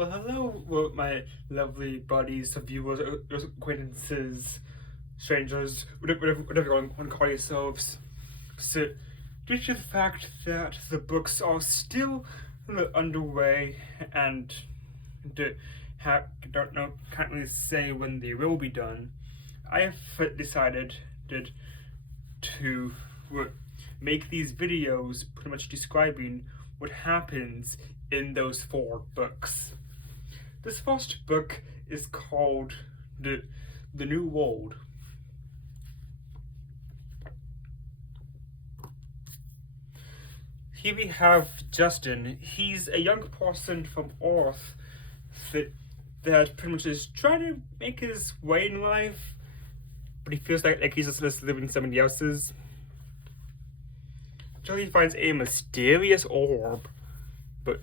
Well, hello, my lovely buddies, viewers, acquaintances, strangers, whatever you want to call yourselves. So, due to the fact that the books are still underway and don't know, can't really say when they will be done, I have decided to make these videos pretty much describing what happens in those 4 books. This first book is called The New World. Here we have Justin. He's a young person from Earth that pretty much is trying to make his way in life, but he feels like he's just living somebody else's. Until he finds a mysterious orb, but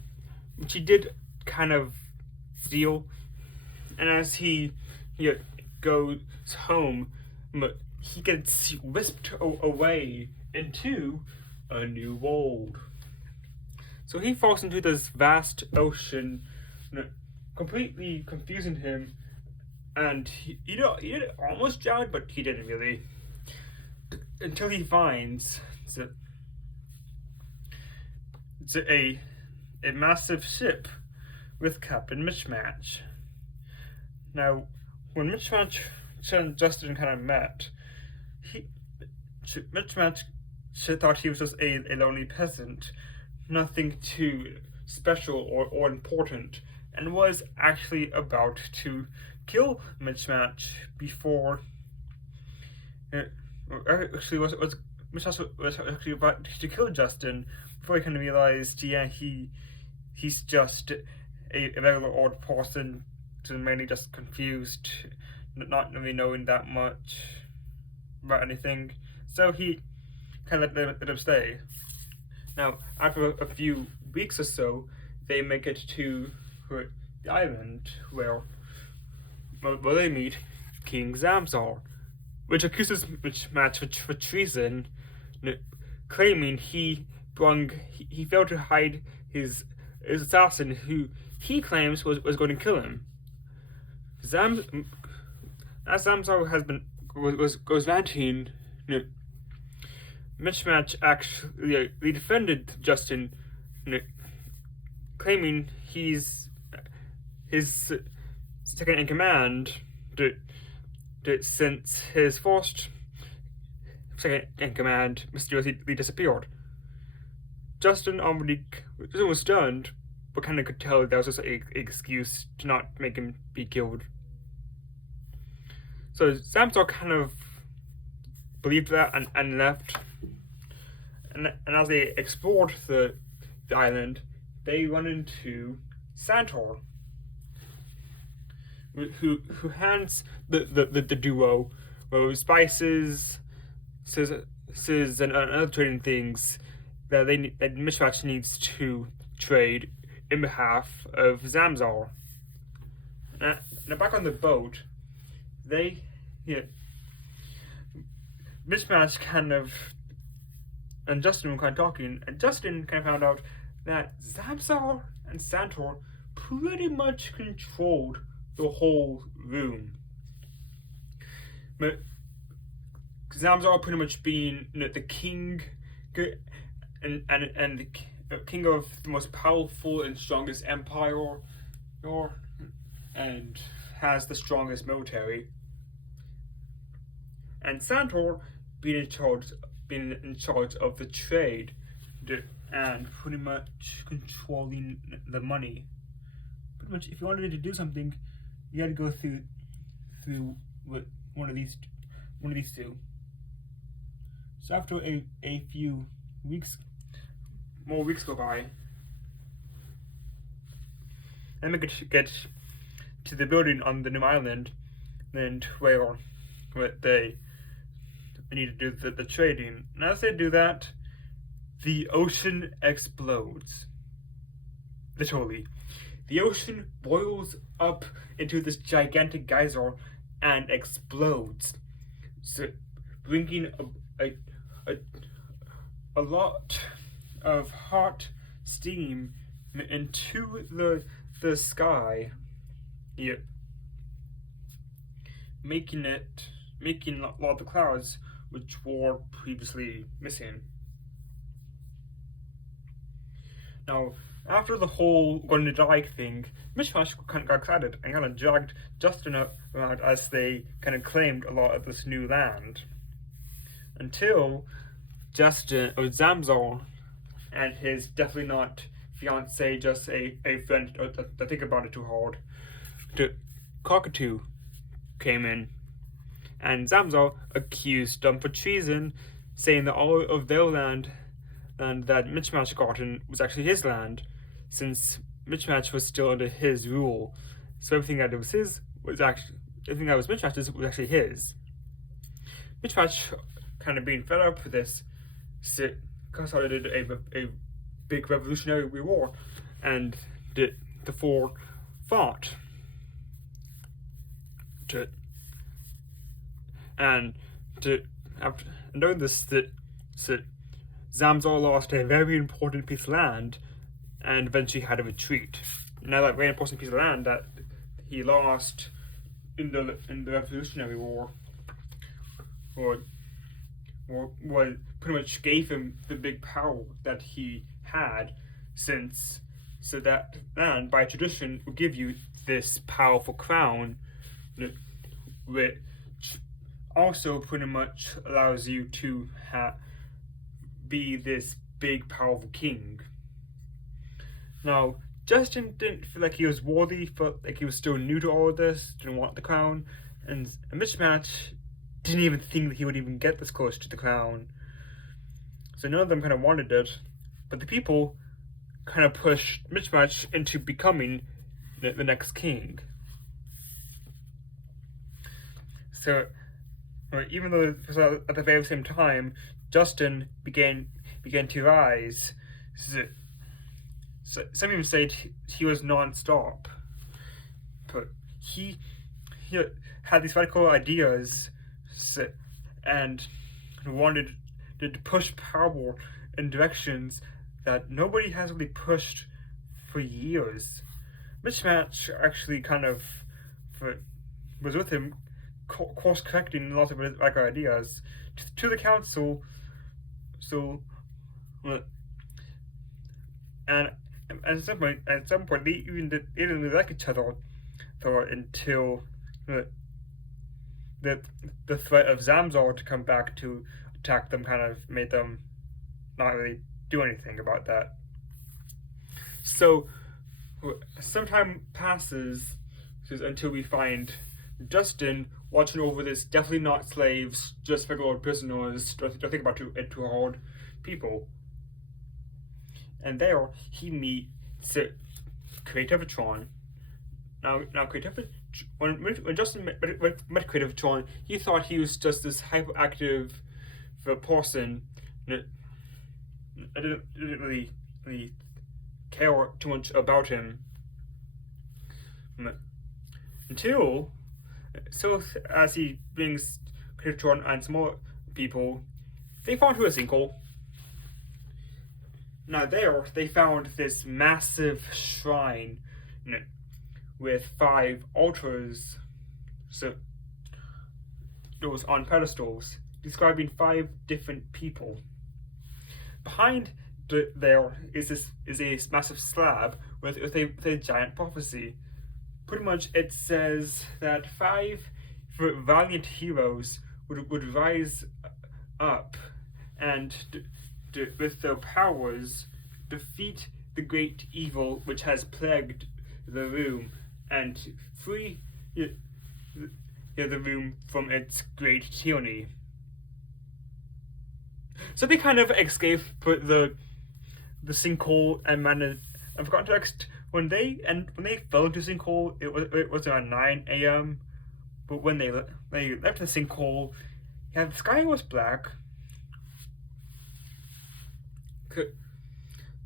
which he did kind of steal. And as he goes home, he gets whisked away into a new world. So he falls into this vast ocean, completely confusing him, and he did almost drown, but he didn't really. Until he finds a massive ship with Captain Mismatch. Now, when Mismatch and Justin kind of met, Mismatch thought he was just a lonely peasant, nothing too special or important, and was actually about to kill Mismatch before. Mismatch was actually about to kill Justin before he kind of realized, he's just a regular old person, mainly just confused, not really knowing that much about anything. So he kind of let him stay. Now, after a few weeks or so, they make it to the island where they meet King Zamzar, which accuses Mismatch for treason, claiming he failed to hide his assassin, who he claims was going to kill him. As Zamzar goes ranting, Mismatch actually defended Justin, claiming he's his second in command, since his first second in command mysteriously disappeared. Justin was stunned, but kind of could tell that was just an excuse to not make him be killed. So Zamzar kind of believed that and left. And as they explored the island, they run into Santor, who hands the duo spices, scissors, and other trading things that Mismatch needs to trade in behalf of Zamzar. Now back on the boat, Mismatch and Justin were kind of talking, and Justin kind of found out that Zamzar and Santor pretty much controlled the whole room. But Zamzar pretty much being the king and the king of the most powerful and strongest empire, and has the strongest military. And Santor being in charge of the trade and pretty much controlling the money. Pretty much, if you wanted to do something, you had to go through one of these two. So after a few more weeks go by, and we get to the building on the new island, and where they need to do the trading. And as they do that, the ocean explodes. Literally. The ocean boils up into this gigantic geyser and explodes, so bringing a lot of hot steam into the sky, yeah, making a lot of the clouds which were previously missing. Now, after the whole going to die thing, Mishmash kind of got excited and kind of dragged Justin around as they kind of claimed a lot of this new land. Until Justin, or Zamzor, and his definitely not fiance, just a friend, to think about it too hard, the Cockatoo came in, and Zamzor accused them for treason, saying that all of their land and that Mishmash gotten was actually his land, since Mishmash was still under his rule. So everything that was his was actually everything that was Mishmash's was actually his. Mishmash, kind of being fed up with this, started a big revolutionary war, and the four fought to and to after knowing this that Zamzor lost a very important piece of land and eventually had a retreat. Now that very important piece of land that he lost in the Revolutionary War was pretty much gave him the big power that he had, so that land by tradition would give you this powerful crown, which also pretty much allows you to be this big powerful king. Now, Justin didn't feel like he was worthy, felt like he was still new to all of this, didn't want the crown, and Mishmash didn't even think that he would even get this close to the crown. So none of them kind of wanted it, but the people kind of pushed Mishmash into becoming the next king. So, even though at the very same time, Justin began to rise. So some even say he was non-stop, but he had these radical ideas, and wanted to push power in directions that nobody has really pushed for years. Mishmash actually kind of was with him, course correcting lots of radical ideas to the council. So, and at some point, they even didn't like each other until the threat of Zamzor to come back to attack them kind of made them not really do anything about that. So some time passes until we find Justin watching over this definitely not slaves, just regular prisoners, don't think about it too hard, people. And there he meets Creativitron. Now when Justin met Creativitron, he thought he was just this hyperactive person that didn't really care too much about him. Until, so as he brings Creativitron and some more people, they fall into a sinkhole. Now there, they found this massive shrine with 5 altars, so those on pedestals, describing 5 different people. Behind there is a massive slab with a giant prophecy. Pretty much it says that 5 valiant heroes would rise up and with their powers defeat the great evil which has plagued the room and free the room from its great tyranny. So they kind of escaped the sinkhole and managed. And for context, when they fell into the sinkhole, it was around 9 a.m. But when they left the sinkhole, yeah, the sky was black.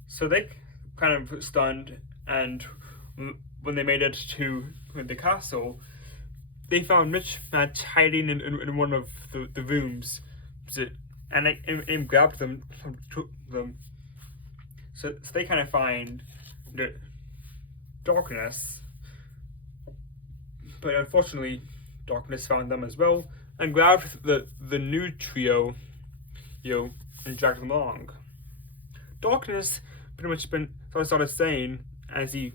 So they kind of stunned, and when they made it to the castle, they found Mishmash hiding in one of the rooms, and they grabbed them, took them. So they kind of find Darkness. But unfortunately, Darkness found them as well and grabbed the new trio, and dragged them along. Darkness pretty much started saying as he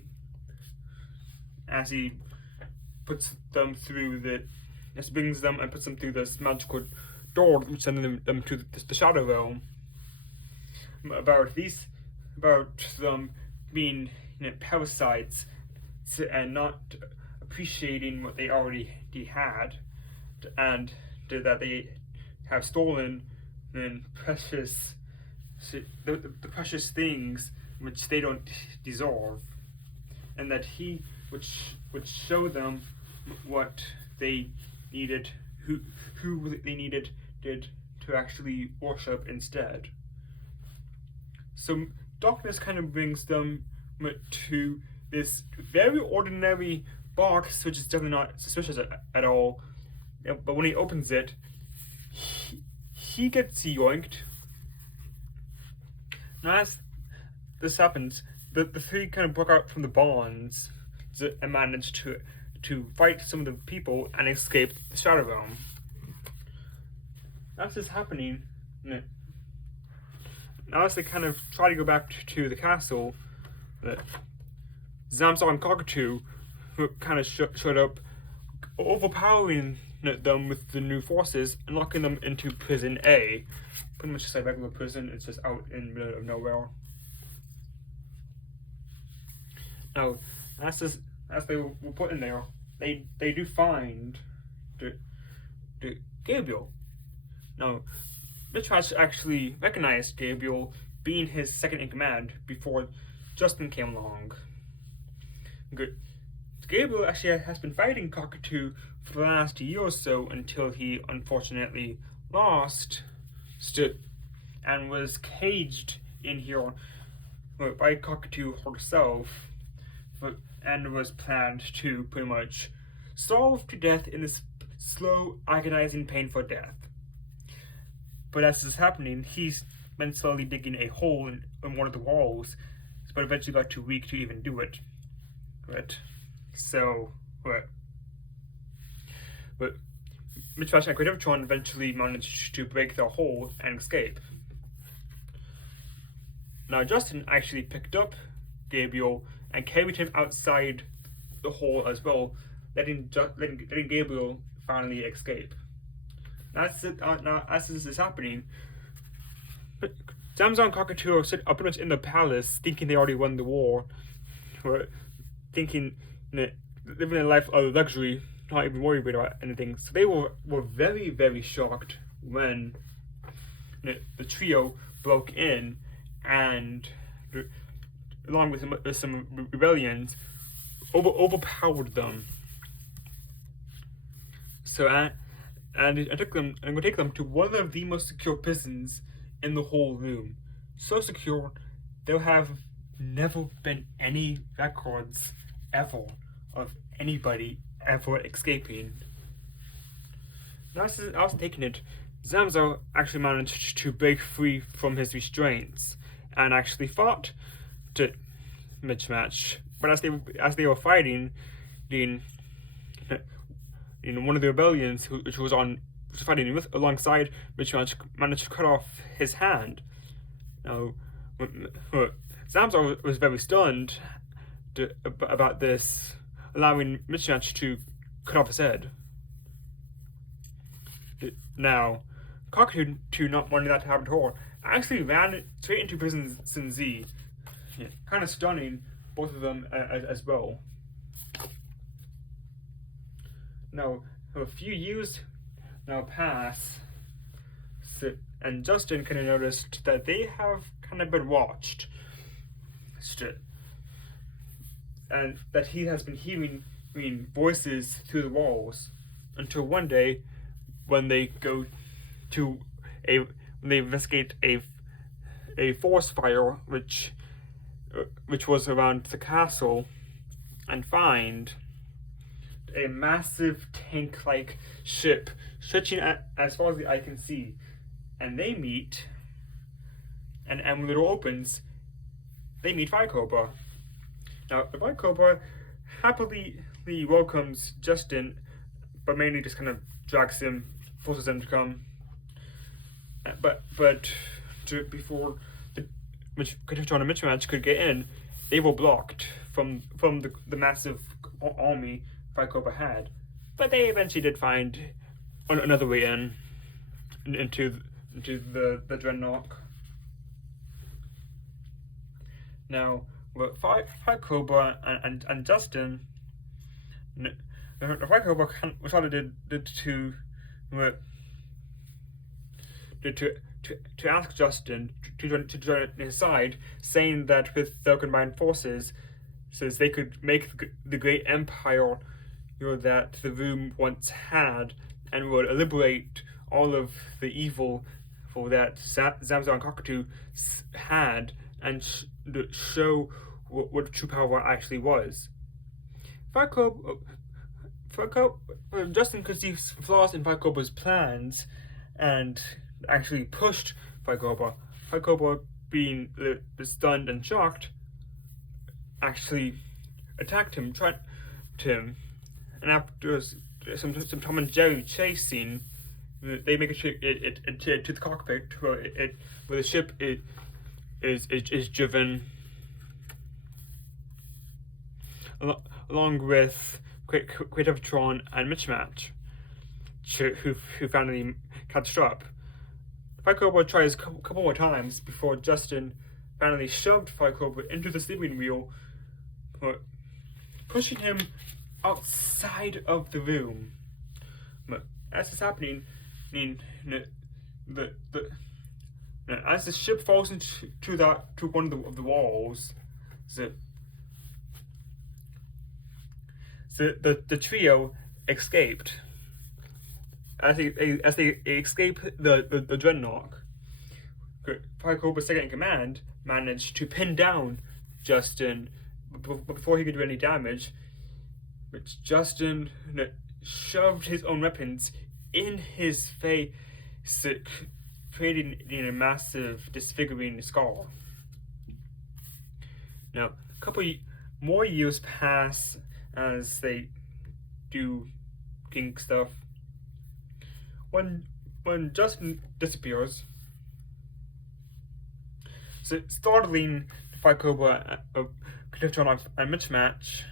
puts them through brings them and puts them through this magical door, sending them to the Shadow Realm. About them being parasites and not appreciating what they already had, and that they have stolen the precious things which they don't deserve, and that he would show them what they needed, who they needed to actually worship instead. So Darkness kind of brings them to this very ordinary box, which is definitely not suspicious at all. But when he opens it, he gets yoinked. Now, as this happens, the three kind of broke out from the bonds and managed to fight some of the people and escape the Shadow Realm. As this is happening, now as they kind of try to go back to the castle, Zamzar and Cockatoo kind of showed up, overpowering them with the new forces and locking them into prison A. Pretty much just a regular prison, it's just out in the middle of nowhere. Now, as they were put in there, they do find the Gabriel. Now, Mitrash actually recognized Gabriel being his second in command before Justin came along. Good. Gabriel actually has been fighting Cockatoo for the last year or so until he unfortunately lost and was caged in here by Cockatoo herself, and was planned to pretty much starve to death in this slow, agonizing, painful death. But as this is happening, he's been slowly digging a hole in one of the walls, but eventually got too weak to even do it. But Mitrash and Great eventually managed to break the hole and escape. Now Justin actually picked up Gabriel and carried him outside the hole as well, letting Gabriel finally escape. Now as this is happening, Zamzar and Cockatoo are pretty much in the palace, thinking they already won the war, or thinking living a life of luxury, not even worried about anything. So they were very, very shocked when the trio broke in and, along with some rebellions, overpowered them. So I'm going to take them to one of the most secure prisons in the whole room. So secure, there have never been any records ever of anybody ever escaping. Now, as I was taking it, Zamzar actually managed to break free from his restraints and actually fought to Mitrash. But as they were fighting, one of the rebellions which was fighting alongside Mitrash managed to cut off his hand. Now, Zamzar was very stunned about this, allowing Mitrash to cut off his head. Now, Cockatoo, not wanting that to happen to her, actually ran straight into Prison Z, kind of stunning both of them as well. Now, a few years now pass, and Justin kind of noticed that they have kind of been watched, and that he has been hearing voices through the walls, until one day, when they investigate a forest fire which was around the castle, and find a massive tank-like ship stretching as far as the eye can see, and they meet, and when the door opens, they meet Fire Cobra. Now, the White Cobra happily welcomes Justin, but mainly just kind of drags him, forces him to come. Before the Katachon and Mismatch could get in, they were blocked from the massive army White Cobra had. But they eventually did find another way into the Dreadnought. Now, with White Cobra and Justin, the White Cobra decided to ask Justin to join his side, saying that with their combined forces, since they could make the great empire that the Room once had, and would liberate all of the evil that Zamazar and Cockatoo had, and show what true power actually was. Justin could see flaws in White Cobra's plans, and actually pushed White Cobra. White Cobra, being stunned and shocked, actually attacked him, tried him, and after some Tom and Jerry chase scene, they make it to the cockpit where the ship is driven along with Quatertron and Mismatch, who finally catch up. White Cobra tries a couple more times before Justin finally shoved White Cobra into the steering wheel, pushing him outside of the room. As it's happening, as the ship falls to one of the walls, the trio escaped. As they escape the Dreadnought, White Cobra's second in command managed to pin down Justin before he could do any damage. But Justin shoved his own weapons in his face, creating a massive disfiguring scar. Now, a couple more years pass as they do king stuff. When Justin disappears, so startling to White Cobra, Katachon and Mismatch,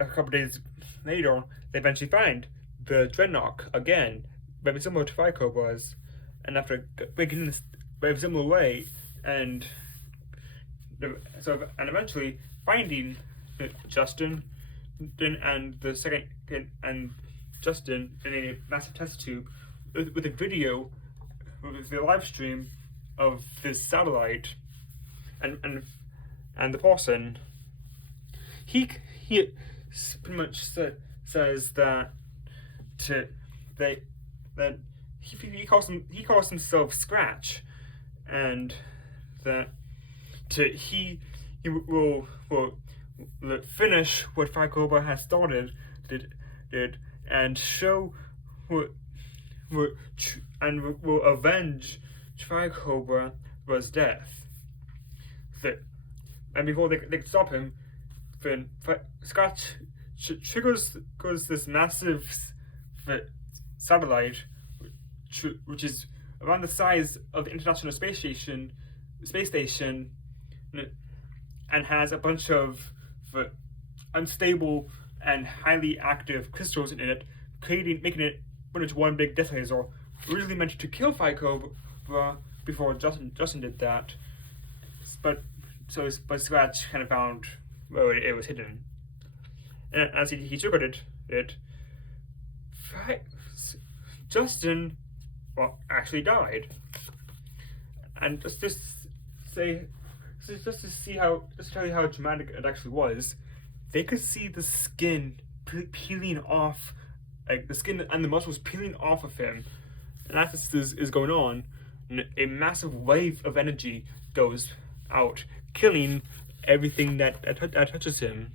a couple days later, they eventually find the Dreadnought again, very similar to White Cobra's, and after breaking in this very similar way, and eventually finding Justin and the second and Justin in a massive test tube with a video, with the live stream of this satellite, and the person. He pretty much says that he calls himself Scratch, and that he will finish what White Cobra has started, and show and will avenge White Cobra's death. And before they can stop him, then Scratch triggers this massive satellite, which is around the size of the International Space Station, and has a bunch of unstable and highly active crystals in it, making it into one big detonator, originally meant to kill White Cobra before Justin did that. But Scratch kind of found where it was hidden, and as he triggered it, Justin actually died. And just to tell you how dramatic it actually was, they could see the skin peeling off, like the skin and the muscles peeling off of him. And as this is going on, a massive wave of energy goes out, killing everything that touches him.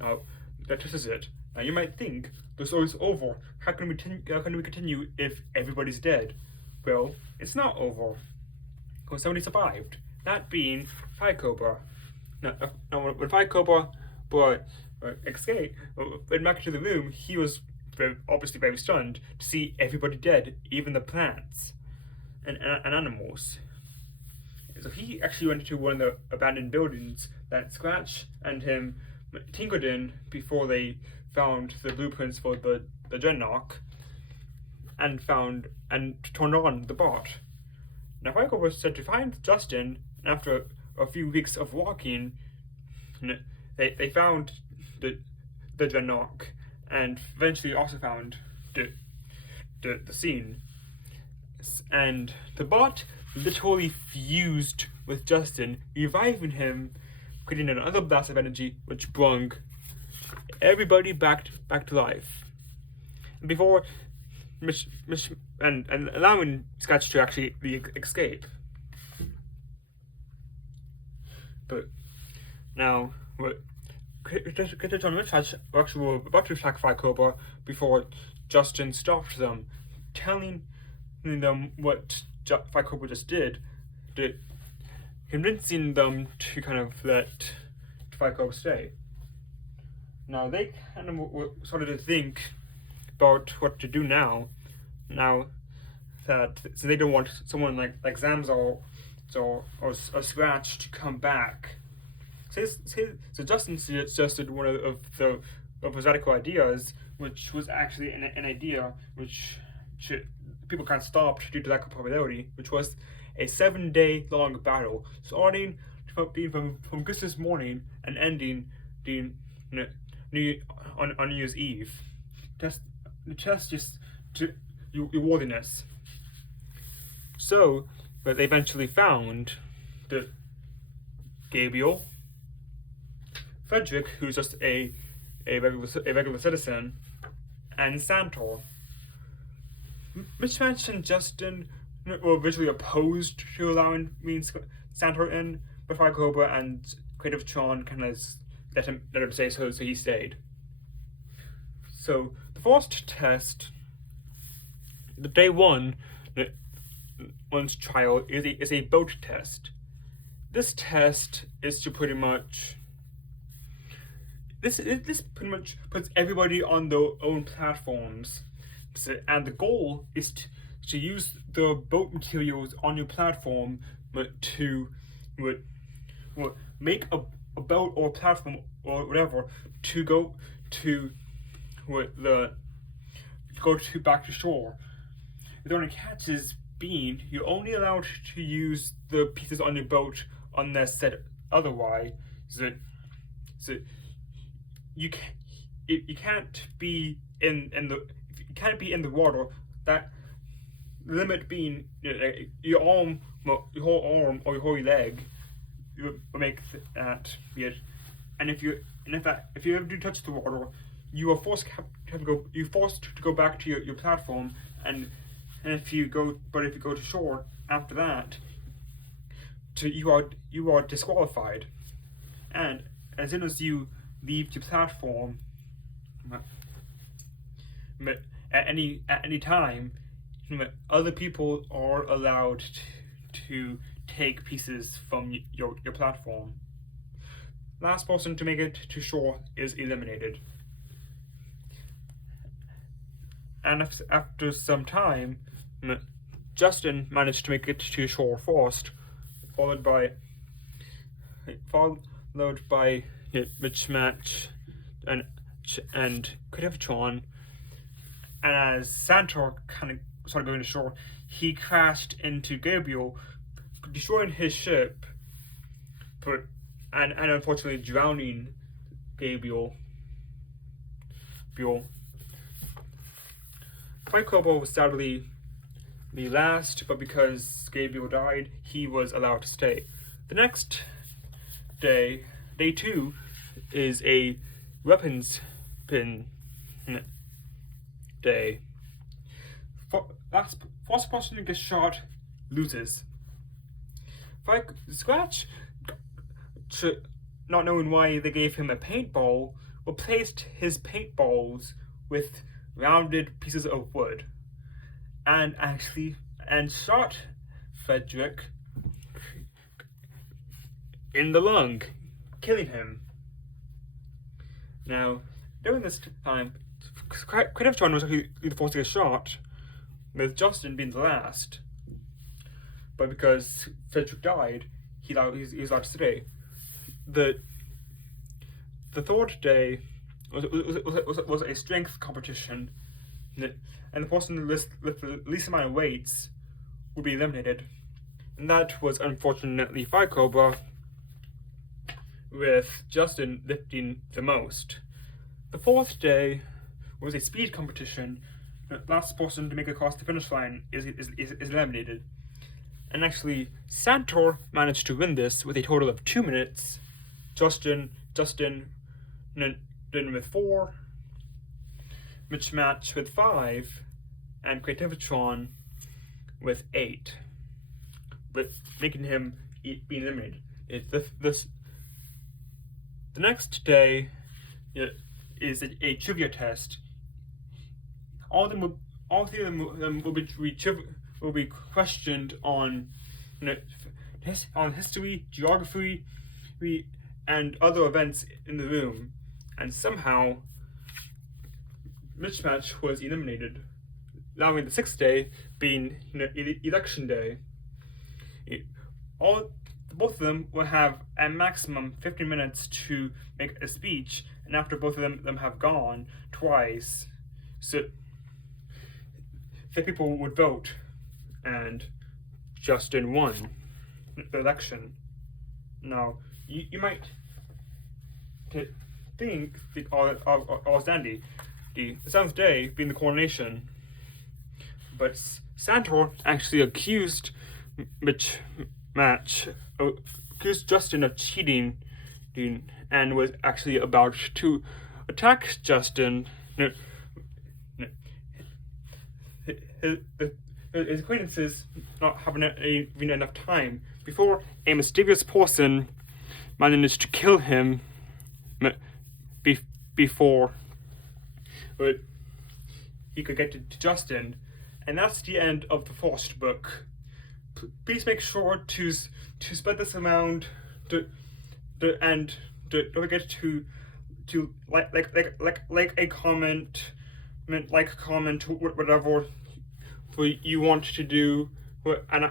Now, that touches it. Now you might think, the story's over. How can we continue if everybody's dead? Well, it's not over. Because somebody survived. that being Fire Cobra. Now when Fire Cobra escaped, went back to the room, he was obviously very stunned to see everybody dead, even the plants and animals. So he actually went to one of the abandoned buildings that Scratch and him tinkered in before they found the blueprints for the Dreadnought and turned on the bot. Now Michael was said to find Justin, and after a few weeks of walking, they found the Dreadnought and eventually also found the scene. And the bot literally fused with Justin, reviving him, creating another blast of energy which brung everybody back to life. And before and allowing Scratch to actually escape. But now Critters and Scratch actually were about to attack Fire Cobra before Justin stopped them, telling them what Fire Cobra just did, convincing them to kind of let Fire Cobra stay. Now they kind of started to think about what to do now that so they don't want someone like Zamzor or Scratch to come back. So Justin suggested one of his radical ideas, which was actually an idea which people can't stop due to lack of popularity, which was a 7-day long battle, starting from Christmas morning and ending on New Year's Eve. Test just to your worthiness. So, but they eventually found that Gabriel, Frederick, who's just a regular citizen, and Santor. Mismatch and Justin were visually opposed to allowing Santor in, but Fire Cobra and Creative Tron kind of let him stay, so he stayed. So the first test, the day one's trial is a boat test. This test is to pretty much this pretty much puts everybody on their own platforms, and the goal is to use the boat materials on your platform to make a boat or a platform or whatever to go back to shore. The only catch is being you're only allowed to use the pieces on your boat unless said otherwise. So you can't be in the water. That limit being your arm, your whole arm or your whole leg will make that be it. And if you ever do touch the water, you are forced to go back to your platform, and if you go to shore after that, you are disqualified. And as soon as you leave your platform at any time, other people are allowed to take pieces from your platform. Last person to make it to shore is eliminated. And after some time, Justin managed to make it to shore first, followed by Mismatch and Creative Tron. And as Santor kind of started going to shore, he crashed into Gabriel, destroying his ship, and unfortunately drowning Gabriel. Fire Cobra was sadly the last, but because Gabriel died, he was allowed to stay. The next day, day 2, is a weapons pin day. First person to get shot loses. Scratch, not knowing why they gave him a paintball, replaced his paintballs with rounded pieces of wood, and shot Frederick, in the lung, killing him. Now, during this time, Creative John was actually forced to get shot, with Justin being the last. But because Frederick died, he was allowed to stay. The third day was a strength competition, and the person with the least amount of weights would be eliminated. And that was unfortunately Fire Cobra, with Justin lifting the most. The fourth day was a speed competition. The last person to make it across the finish line is eliminated. And actually, Santor managed to win this with a total of 2 minutes. Justin with 4, Mitch Match with 5, and Creativitron with 8, with making him being eliminated. The next day is a trivia test. All three of them will be questioned on history, geography, and other events in the room. And somehow, Mismatch was eliminated, allowing the sixth day being election day. Both of them will have a maximum 15 minutes to make a speech, and after both of them have gone twice, so the people would vote, and Justin won the election. Now, you might think all is dandy, the seventh day being the coronation, but Santor actually accused Justin of cheating, and was actually about to attack Justin. His acquaintances not having even enough time before a mysterious person managed to kill him before he could get to Justin. And that's the end of the first book. Please make sure to spread this around, and don't forget to like a comment, whatever you want to do, and